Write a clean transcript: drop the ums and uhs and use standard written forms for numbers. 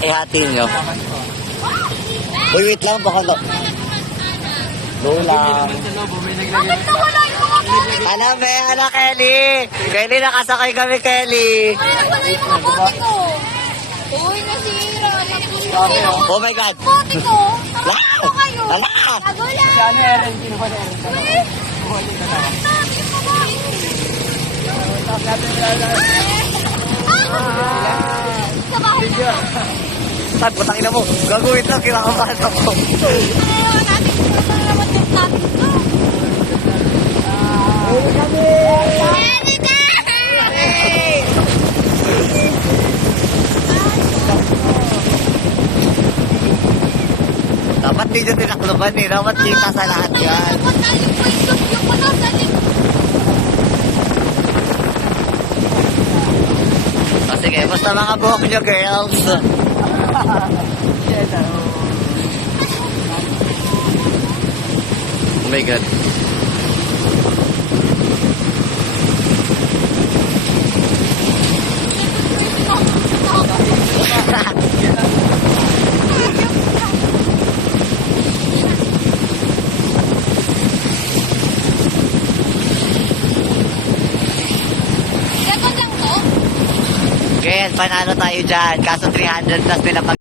Ihati nyo. Uy, wait lang. Baka to. Go lang. Bakit nawala yung mga bote? Alam eh, anak Kelly. Kelly, nakasakay kami, Kelly. Ay, nawala yung mga bote ko. Uy, nasira. Oh my God. Bote ko. Wala! Ano kayo? Wala! Nagulan. Si ano, Eren, kinuha na Eren. Uy, Tapos natin nilalala. sa bahay na. Saan, putang ina mo. Gagawin lang, kinakabahan ako. Ayaw natin. Ano naman yung natin to? Erika! Dapat hindi nyo tinakloban eh. Dapat kita sa lahat yan. Yung patalim ko yung patalim. O sige, basta mga buhok nyo, girls. Oh my God. Second lang to? Girl, panalo tayo dyan. Kaso 300 plus nila pag